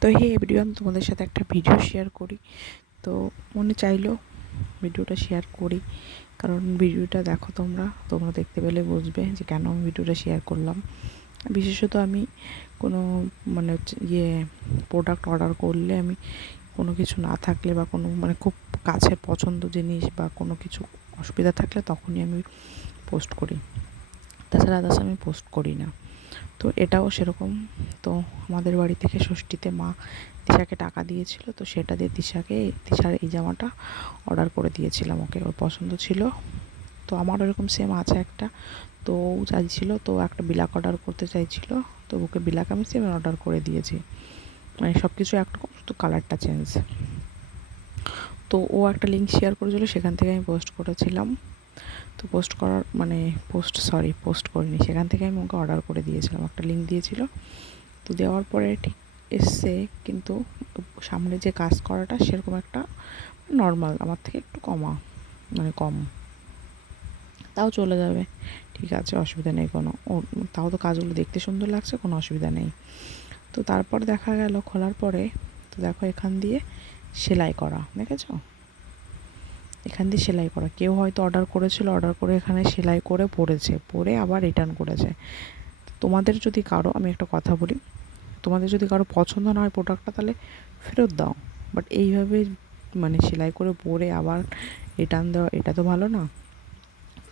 তো হে এভরিওয়ান তোমাদের সাথে একটা ভিডিও শেয়ার করি। তো মনে চাইলো ভিডিওটা শেয়ার করি। কারণ ভিডিওটা দেখো তোমরা তোমরা দেখতে পেলে বুঝবে যে কেন আমি ভিডিওটা শেয়ার করলাম। বিশেষত আমি কোনো মানে ইয়ে প্রোডাক্ট অর্ডার করলে আমি কোনো কিছু না থাকলে বা কোনো মানে খুব কাছের পছন্দ জিনিস বা কোনো কিছু অসুবিধা থাকলে তখনই আমি পোস্ট করি। তাছাড়া আদার্স আমি পোস্ট করি না। তো এটাও সেরকম। তো আমাদের বাড়ি থেকে ষষ্ঠীতে মা তিশাকে টাকা দিয়েছিল, তো সেটা দিয়ে তিশাকে, তিশার এই জামাটা অর্ডার করে দিয়েছিলাম ওকে, ওর পছন্দ ছিল। তো আমার ওরকম সেম আছে একটা, তো ও চাইছিল, তো একটা বিলাক অর্ডার করতে চাইছিল, তো ওকে বিলাক আমি সেম অর্ডার করে দিয়েছি। মানে সব কিছু একরকম শুধু কালারটা চেঞ্জ তো ও একটা লিঙ্ক শেয়ার করেছিল, সেখান থেকে আমি পোস্ট করেছিলাম। তো পোস্ট করার মানে পোস্ট সরি পোস্ট করিনি। সেখান থেকে আমি ওকে অর্ডার করে দিয়েছিলাম। একটা লিঙ্ক দিয়েছিল। তো দেওয়ার পরে ঠিক এসছে কিন্তু সামনে যে কাজ করাটা সেরকম একটা নর্মাল আমার থেকে একটু কমা মানে কম। তাও চলে যাবে। ঠিক আছে, অসুবিধা নেই কোনো। ও, তাও তো কাজগুলো দেখতে সুন্দর লাগছে, কোনো অসুবিধা নেই। তো তারপর দেখা গেল, খোলার পরে তো দেখো এখান দিয়ে সেলাই করা, দেখেছ? এখান দিয়ে সেলাই করা। কেউ হয়তো অর্ডার করেছিল অর্ডার করে এখানে সেলাই করে পরেছে পরে আবার রিটার্ন করেছে। তোমাদের যদি কারও, আমি একটা কথা বলি, তোমাদের যদি কারও পছন্দ না হয় প্রোডাক্টটা তাহলে ফেরত দাও। বাট এইভাবে মানে সেলাই করে পরে আবার রিটার্ন দেওয়া, এটা তো ভালো না।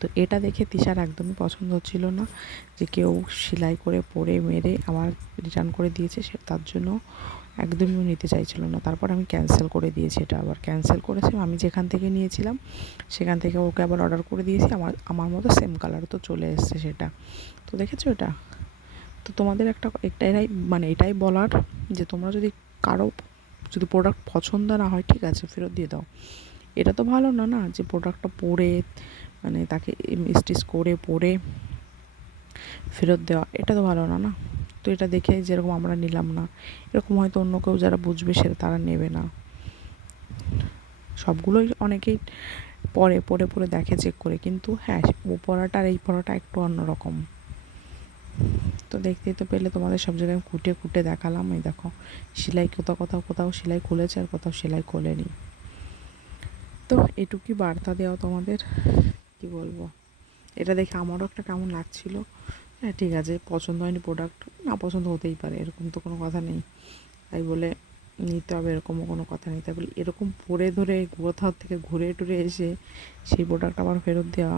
তো এটা দেখে তিশার একদমই পছন্দ হচ্ছিল না যে কেউ সেলাই করে পরে মেরে আবার রিটার্ন করে দিয়েছে, সে তার জন্য একদমই নিতে চাইছিল না। তারপর আমি ক্যান্সেল করে দিয়েছি এটা আবার। ক্যান্সেল করেছি আমি যেখান থেকে নিয়েছিলাম সেখান থেকে ওকে আবার অর্ডার করে দিয়েছি। আমার আমার মতো সেম কালার তো চলে এসছে সেটা। তো দেখেছ এটা? তো তোমাদের একটা এটাই মানে এটাই বলার যে তোমরা যদি কারও, যদি প্রোডাক্ট পছন্দ না হয়, ঠিক আছে, ফেরত দিয়ে দাও। এটা তো ভালো না না? যে প্রোডাক্টটা পরে মানে তাকে স্টিচ করে, পরে ফেরত দেওয়া, এটা তো ভালো না না? তো এটা দেখে যেরকম আমরা নিলাম না, এরকম হয়তো অন্য কেউ যারা বুঝবে সেটা তারা নেবে না। সবগুলোই অনেকেই পরে পরে পরে দেখে চেক করে, কিন্তু হ্যাঁ ও পড়াটা আর এই পড়াটা একটু অন্যরকম তো দেখতেই তো পেলে তোমাদের সব জায়গায় কুটে কুটে দেখালাম, এই দেখো, সেলাই কোথাও কোথাও কোথাও সেলাই খুলেছে আর কোথাও সেলাই খোলেনি। তো এটুকুই বার্তা দেওয়া তোমাদের। কি বলব? এটা দেখে আমারও একটা কেমন লাগছিল। হ্যাঁ ঠিক আছে, পছন্দ হয়নি প্রোডাক্ট না পছন্দ হতেই পারে, এরকম তো কোনো কথা নেই। তাই বলে নিতে হবে, এরকমও কোনো কথা নেই। তাই বলে এরকম পরে ধরে কোথাও থেকে ঘুরে টুরে এসে সেই প্রোডাক্ট আবার ফেরত দেওয়া